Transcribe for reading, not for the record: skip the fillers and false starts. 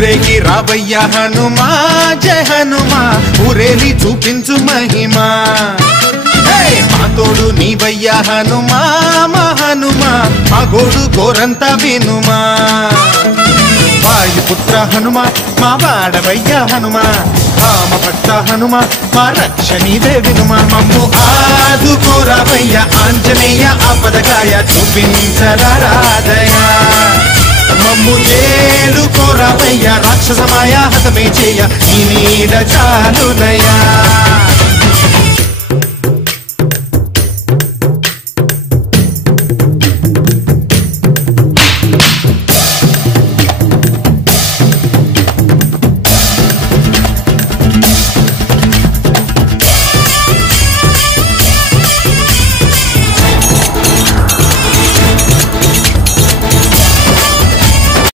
ఊరేగి రావయ్య హనుమా జయ హనుమా ఊరేలి చూపించు మహిమా మా తోడు నీవయ్య హనుమా మా హనుమా మా గోడు గోరంత వినుమా వాయుపుత్ర హనుమా మా వాడవయ్య హనుమా రామభక్త హనుమా మా రక్షణీదే వినుమా మమ్ము ఆదుకోరావయ్య ఆంజనేయ ఆపదగాయ చూపించరాదయ మమ్ము ఏలుకోరావయ్య రాక్షసమాయ హతమే చేయ నీ నీడ చాలునయా